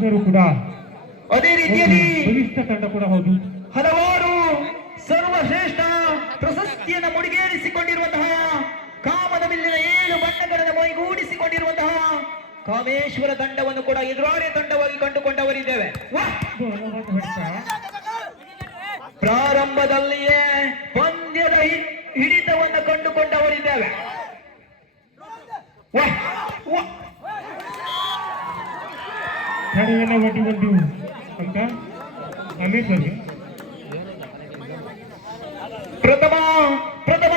ಪೊಲೀಸರು ಕೂಡ ಅದೇ ರೀತಿಯಲ್ಲಿ ಬಲಿಷ್ಠ ತಂಡ ಕೂಡ ಹೌದು. ಹಲವಾರು ಸರ್ವಶ್ರೇಷ್ಠ ಪ್ರಶಸ್ತಿಯನ್ನು ಮುಡಿಗೇರಿಸಿಕೊಂಡಿರುವಂತಹ ಕಾಮದ ಬಿಲ್ಲಿನ 7 ಬಣ್ಣಗಳನ್ನು ಮೈಗೂಡಿಸಿಕೊಂಡಿರುವಂತಹ ಕಾಮೇಶ್ವರ ತಂಡವನ್ನು ಕೂಡ ಎದುರಾಳಿ ತಂಡವಾಗಿ ಕಂಡುಕೊಂಡವರಿದ್ದೇವೆ. ಪ್ರಾರಂಭದಲ್ಲಿಯೇ ಪಂದ್ಯದ ಹಿಡಿತವನ್ನು ಕಂಡುಕೊಂಡವರಿದ್ದೇವೆ. ಒಡ್ಡಿ ಒಂದು ಅಂತ ಅಮೇಶ್ವರ್ಗೆ ಪ್ರಥಮ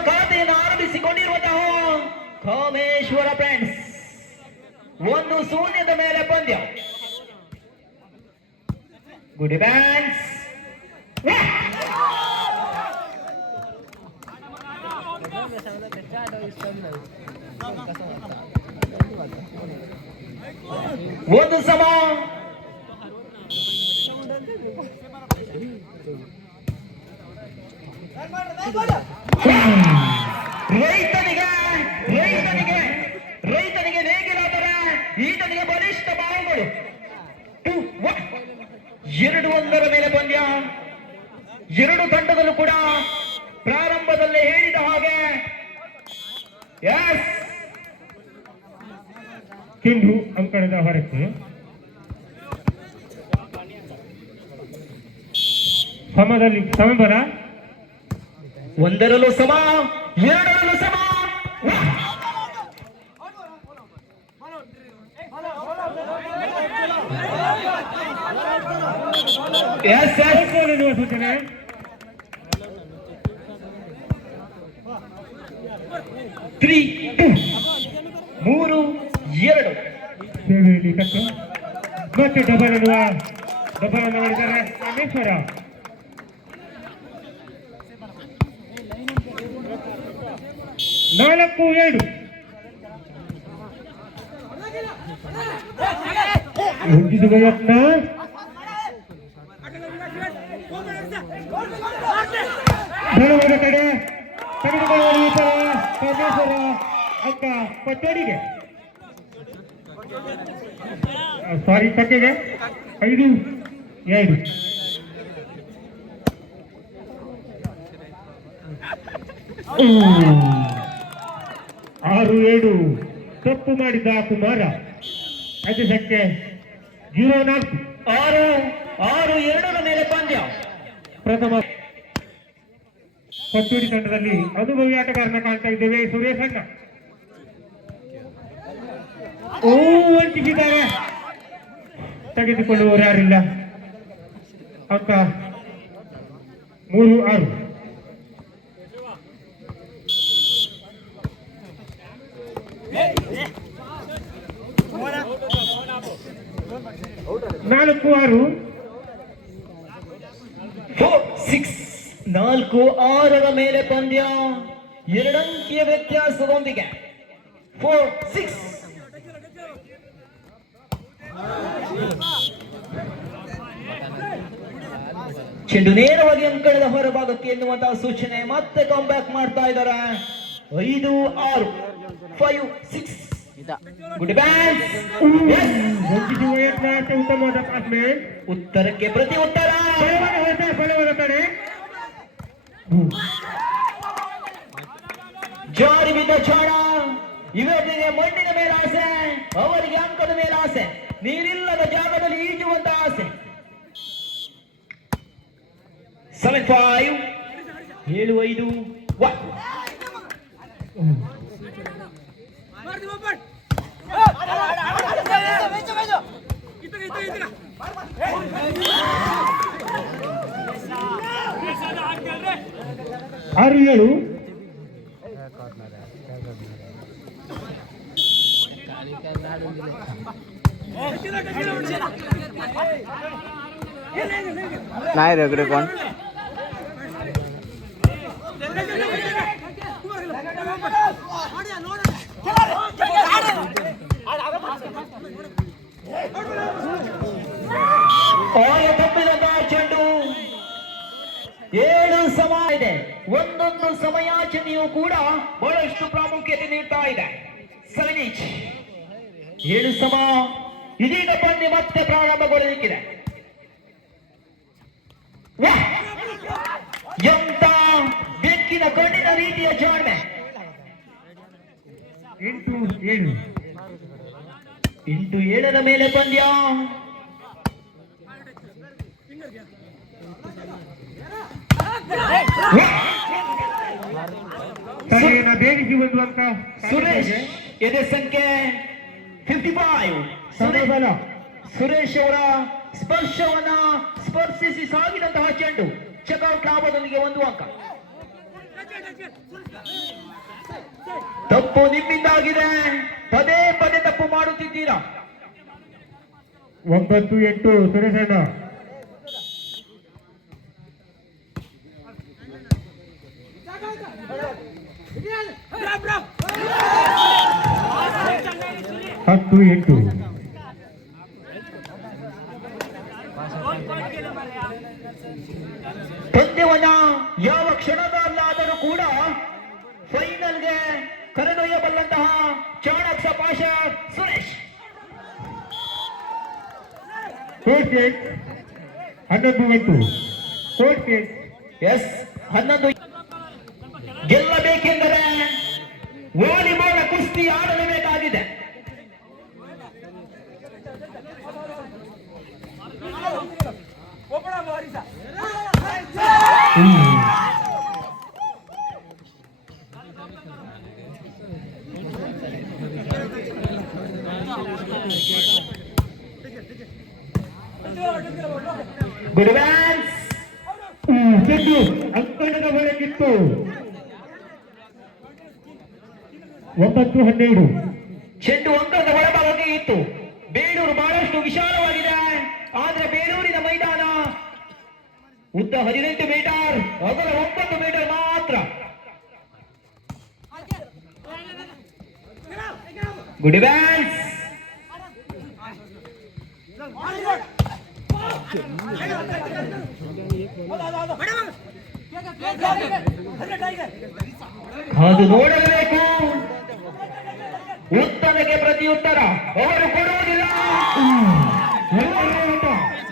ಖಾತೆಯನ್ನು ಆರಂಭಿಸಿಕೊಂಡಿರುವಂತಹ ಕಾಮೇಶ್ವರ ಫ್ರೆಂಡ್ಸ್ 1-0 ಮೇಲೆ ಪಂದ್ಯ. ಗುಡ್ ಬ್ಯಾನ್ಸ್ ಒಂದು ಸಮ ರೈತನಿಗೆ ನೇಗಿಲಾದರೆ ಈತನಿಗೆ ಬಲಿಷ್ಠ ಬಾಹುಗಳು. 2-1 ಮೇಲೆ ಪಂದ್ಯ. ಎರಡು ತಂಡದಲ್ಲೂ ಕೂಡ ಪ್ರಾರಂಭದಲ್ಲೇ ಹೇಳಿದ ಹಾಗೆ ತಿಂದು ಅಂಕಣದ ಹೊರಕ್ಕೆ ಸಮದಲ್ಲಿ ಸಮಬಲ. 1ರಲ್ಲೂ ಸಮ, 2ರಲ್ಲೂ ಸಮ. ಸೂಚನೆ 3-2 ಸೇವೆಯಲ್ಲಿ ಕಟ್ಟು ಮತ್ತೆ ಡಬಲ್ ಅನ್ನು ಮಾಡಿದ್ದಾರೆ ಕಾಮೇಶ್ವರ. ನಾಲ್ಕು 2 ಹೊಂದಿಸುವ ಯತ್ನ. ಬಲವಾದ ಕಡೆ ತೆಗೆದುಕೊಳ್ಳುವ ಕಾಮೇಶ್ವರ ಅಂಕ ಪತ್ತೋಡಿಗೆ ಕಟ್ಟಿಗೆ 5-2. 6-7 ತಪ್ಪು ಮಾಡಿದ ಕುಮಾರ. ಅತಿಶಕ್ಕೆ 0-4. 6-2 ಮೇಲೆ ಪಂದ್ಯ. ಪ್ರಥಮ ಪತ್ತೂಡಿ ತಂಡದಲ್ಲಿ ಅನುಭವಿ ಆಟಗಾರನ ಕಾಣ್ತಾ ಇದ್ದೇವೆ. ಸುರೇಶ್ ಅಣ್ಣ ವಂಚಿಸಿದ್ದಾರೆ. ತೆಗೆದುಕೊಳ್ಳುವವರು ಯಾರಿಲ್ಲ. ಅಂಕ 3-6. 4-6. 4-6 ಮೇಲೆ ಪಂದ್ಯ. 2 ಅಂಕಿಯ ವ್ಯತ್ಯಾಸದೊಂದಿಗೆ 4-6. ಚೆಂಡು ನೇರವಾಗಿ ಅಂಕಣದ ಹೊರಭಾಗಕ್ಕೆ ಎನ್ನುವಂತಹ ಸೂಚನೆ. ಮತ್ತೆ ಕಮ್ ಬ್ಯಾಕ್ ಮಾಡ್ತಾ ಇದ್ದಾರೆ. 5-6. 5-6. Good bans. ಉತ್ತಮವಾದ ಪಾಸ್ಮೆಂಟ್. ಉತ್ತರಕ್ಕೆ ಪ್ರತಿ ಉತ್ತರ. ಬಲವಾದ ಕಡೆ ಜಾರಿ ಬಿದ್ದ ಚಾಣ. ಇವರಿಗೆ ಮಣ್ಣಿನ ಮೇಲೆ ಆಸೆ, ಅವರಿಗೆ ಅಂಕದ ಮೇಲೆ ಆಸೆ. ನೀರಿಲ್ಲದ ಜಾಗದಲ್ಲಿ ಈಜುವಂತ ಆಸೆ. 7-5. 7-5. 1. ಆರು 7. नाही रे इकडे कोण. ಚೆಂಡು 7 ಸಮ ಇದೆ. ಒಂದೊಂದು ಸಮಯಾಚನೆಯೂ ಕೂಡ ಬಹಳಷ್ಟು ಪ್ರಾಮುಖ್ಯತೆ ನೀಡ್ತಾ ಇದೆ. 7 ಈಚ್. 7 ಸಮ ಇದೀಗ ಪಂದ್ಯ ಮತ್ತೆ ಪ್ರಾರಂಭಗೊಳ್ಳಲಿಕ್ಕಿದೆ. ಎಂತ ಬೆಕ್ಕಿನ ಕಣ್ಣಿನ ರೀತಿಯ ಜಾಣ್ಮೆ. 8-7. 8-7 ಮೇಲೆ ಪಂದ್ಯ. ಬೇಡಿಸಿ ಒಂದು ಅಂಕ ಸುರೇಶ್ ಎದೆ ಸಂಖ್ಯೆ 55. ಸುರೇಶ್ ಅವರ ಸ್ಪರ್ಶವನ್ನ ಸ್ಪರ್ಶಿಸಿ ಸಾಗಿದಂತಹ ಚೆಂಡು ಚೆಕ್ಔಟ್ ಲಾಭದೊಂದಿಗೆ 1 ಅಂಕ. ತಪ್ಪು ನಿಮ್ಮಿಂದಾಗಿದೆ, ಪದೇ ಪದೇ ತಪ್ಪು ಮಾಡುತ್ತಿದ್ದೀರಾ. 9-8 ಸುರೇಶ್ ಅಣ್ಣ. ಹತ್ತು 8. ಪಂದ್ಯವನ್ನ ಯಾವ ಕ್ಷಣದಲ್ಲಾದರೂ ಕೂಡ ಫೈನಲ್ಗೆ ಕರೆದೊಯ್ಯಬಲ್ಲಂತಹ ಚಾಣಕ್ಯ ಪಾಷ ಸುರೇಶ್. 11-8. ಎಸ್ 11. ಗೆಲ್ಲಬೇಕೆಂದರೆ ವಾಲಿಬಾಲ್ ಕುಸ್ತಿ ಆಡಲೇಬೇಕಾಗಿದೆ. Good bans. ಚೆಂಡು ಅಂಕಣದ ಹೊರಗಿತ್ತು. 9-12. ಚೆಂಡು ಅಂಕಣದ ಒಳಭಾಗಕ್ಕೆ ಇತ್ತು. ಬೇಲೂರು ಬಹಳಷ್ಟು ವಿಶಾಲವಾಗಿದೆ, ಆದ್ರೆ ಬೇಲೂರಿನ ಮೈದಾನ ಉದ್ದ 18 ಮೀಟರ್, ಅಗಲ 9 ಮೀಟರ್ ಮಾತ್ರ. Good bans. ಅದು ನೋಡಬೇಕು. ಉತ್ತರಕ್ಕೆ ಪ್ರತಿಯುತ್ತರ ಅವರು ಕೊಡುವುದಿಲ್ಲ,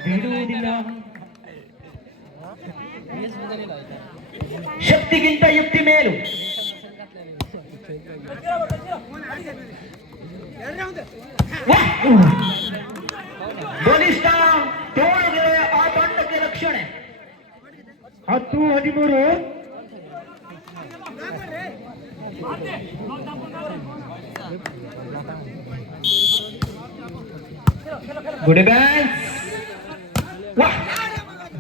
ಬಿಡುವುದಿಲ್ಲ. ಶಕ್ತಿಗಿಂತ ಯುಕ್ತಿ ಮೇಲು. ಬಲಿಷ್ಠ ತೋಳುಗೆ ಆ ತಂಡಕ್ಕೆ ರಕ್ಷಣೆ. 10-13. Good bans.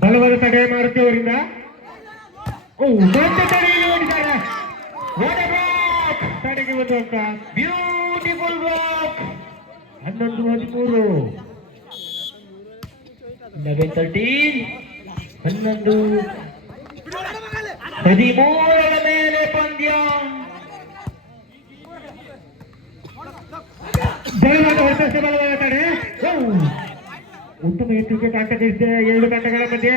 ಬಲವಾದ ತಡೆ ಮಾರುತಿ ಅವರಿಂದ. ದೊಡ್ಡ ತಡೆಯಲ್ಲಿ ಓಡಿದ್ದಾರೆ. ತಡೆಗೆ 1 ಅಂಕ. Beautiful block. 11-13. 11-13. 13 ಮೇಲೆ ಪಂದ್ಯ. ಬಲವಾದ ಹೊರತಷ್ಟೇ ಬಲವಾದ ತಡೆ. ಉತ್ತಮ ಎತ್ತುಗೆ ಕಾಂಟಗಳಿಸಿದೆ 2 ತಂಡಗಳ ಮಧ್ಯೆ.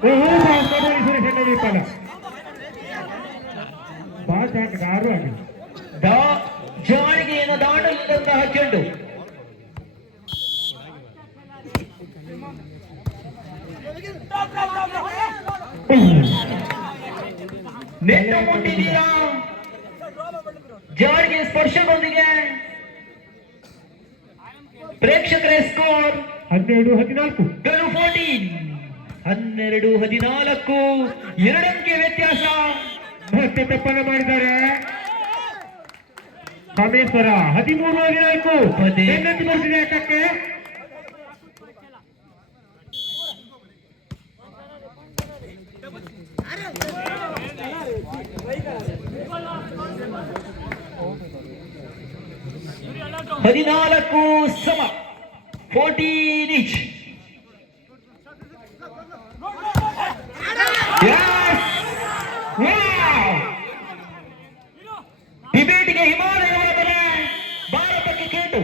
ಸುರೇಶ್ ಅಣ್ಣ ವಿಫಲ. ಪಾಸ್ ಆಟಗಾರರು ಆಗಿ ಜಾಳಿಗೆಯನ್ನು ದಾಟಲಿದ್ದಂತಹ ಚೆಂಡು. ನೆಟ್ಟ ಮುಟ್ಟಿದ್ದೀರಾ. ಜಾಳಿಗೆ ಸ್ಪರ್ಶದೊಂದಿಗೆ ಪ್ರೇಕ್ಷಕರ ಸ್ಕೋರ್ 12-14. 12-14. 2 ಅಂಕೆ ವ್ಯತ್ಯಾಸ. ಮತ್ತೆ ತಪ್ಪನ್ನು ಮಾಡಿದ್ದಾರೆ ಕಾಮೇಶ್ವರ. 13-14. ಬೆನ್ನತ್ತಿ ಬರ್ತಿದೆ ಅಕ್ಕಕ್ಕೆ. ಹದಿನಾಲ್ಕು ಸಮ 14 each. ಟಿಬೇಟ್ಗೆ ಹಿಮಾಲಯದ ಬೆಲೆ, ಭಾರತಕ್ಕೆ ಕೇಟು.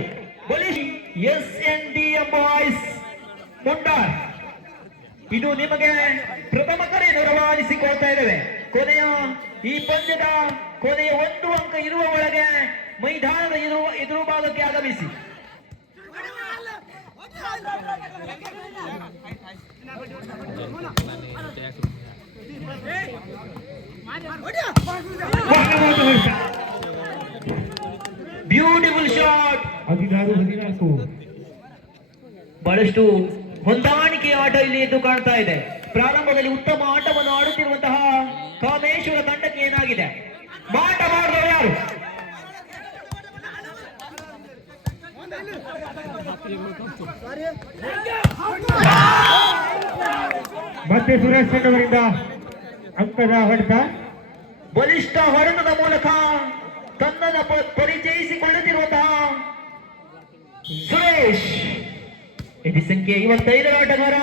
SNDM ಬಾಯ್ಸ್ ಮುಂಡಾರ್, ಇದು ನಿಮಗೆ ಪ್ರಥಮ ಕರೆಯನ್ನು ರವಾನಿಸಿಕೊಳ್ತಾ ಇದ್ದೇವೆ. ಈ ಪಂದ್ಯದ ಕೊನೆಯ 1 ಅಂಕ ಇರುವ ಒಳಗೆ ಮೈದಾನದ ಎದುರು ಭಾಗಕ್ಕೆ ಆಗಮಿಸಿ. ಬಹಳವಾದ ಹೊಡೆತ. Beautiful shot. 16-14. ಬಹಳಷ್ಟು ಹೊಂದಾಣಿಕೆಯ ಆಟ ಇಲ್ಲಿ ಎದ್ದು ಕಾಣ್ತಾ ಇದೆ. ಪ್ರಾರಂಭದಲ್ಲಿ ಉತ್ತಮ ಆಟವನ್ನು ಆಡುತ್ತಿರುವಂತಹ ಕಾಮೇಶ್ವರ ತಂಡಕ್ಕೆ ಏನಾಗಿದೆ? ಮಾಟ ಮಾಡಿದವರು ಯಾರು? ಮತ್ತೆ ಸುರೇಶ್ ಅವರಿಂದ ಅಂಕದ ಹೊಡೆತ. ಬಲಿಷ್ಠ ಹೊಡೆತದ ಮೂಲಕ ತನ್ನನ್ನು ಪರಿಚಯಿಸಿಕೊಳ್ಳುತ್ತಿರುವಂತಹ ಸುರೇಶ್. ಇದು ಸಂಖ್ಯೆ 25ರ ಆಟಗಾರ.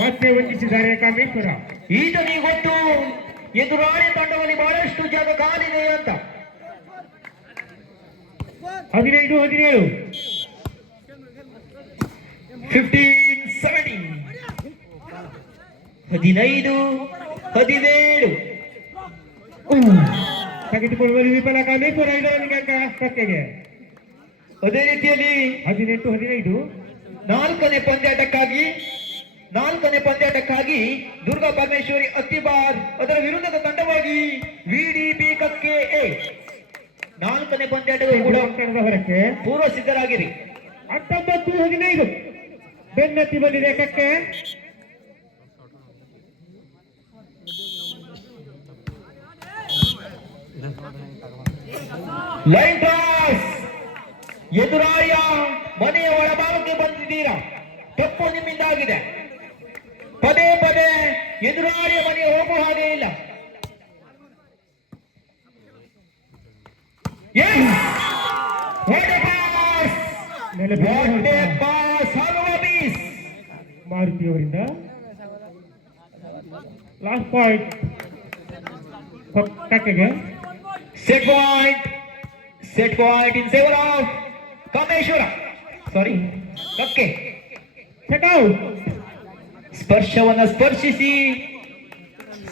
ಮತ್ತೆ ವಂಚಿಸಿದ್ದಾರೆ ಕಾಮೇಶ್ವರ. ಈತನಿಗೆ ಗೊತ್ತು ಎದುರಾಳಿ ತಂಡದಲ್ಲಿ ಬಹಳಷ್ಟು ಜಾಗ ಕಾಲಿದೆ ಅಂತ. 15-17. 15-17. 15-17. ತೆಗೆದುಕೊಳ್ಳುವಲ್ಲಿ ವಿಫಲ ಕಾಮೇಶ್ವರ. 5ನೇ ಅಂಕ ಪಕ್ಕೆಗೆ. ಅದೇ ರೀತಿಯಲ್ಲಿ 18-15. ನಾಲ್ಕನೇ ಪಂದ್ಯಾಟಕ್ಕಾಗಿ ದುರ್ಗಾ ಪರಮೇಶ್ವರಿ ಅತ್ತಿಬಾರ್ ಅದರ ವಿರುದ್ಧದ ತಂಡವಾಗಿ ವಿಡಿಪಿ ಕಕ್ಕೆ. 4ನೇ ಪಂದ್ಯಾಟಗಳು ಕೂಡ ಅಂಕಣದ ಹೊರಕ್ಕೆ. ಪೂರ್ವ ಸಿದ್ಧರಾಗಿರಿ. 19-15. ಬೆನ್ನತ್ತಿ ಬಂದಿದೆ ಕಕ್ಕೆ. Line cross. ಎದುರಾಳಿಯ ಮನೆಯ ಒಳಭಾಗಕ್ಕೆ ಬಂದಿದ್ದೀರಾ, ತಪ್ಪು ನಿಮ್ಮಿಂದಾಗಿದೆ. ಪದೇ ಪದೇ ಎದುರಾಳಿಯ ಮನೆಗೆ ಹೋಗುವ ಹಾಗೆ ಇಲ್ಲ. ಮಾರುತಿಯವರಿಂದ ಲಾಸ್ಟ್ ಪಾಯಿಂಟ್ ಕಕ್ಕೆಗೆ. Set point in favour of Kameshwara. Sorry, Kakke. Set out. ಸ್ಪರ್ಶವನ್ನು ಸ್ಪರ್ಶಿಸಿ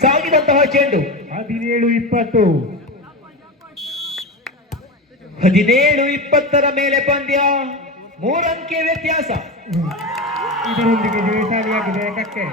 ಸಾಗಿದಂತಹ ಚೆಂಡು. 17-20. 17-20ರ ಮೇಲೆ ಪಂದ್ಯ. 3 ಅಂಕೆ ವ್ಯತ್ಯಾಸ. ಇದರೊಂದಿಗೆ ಜಯಶಾಲಿಯಾಗಿದೆ ಕಕ್ಕೆ.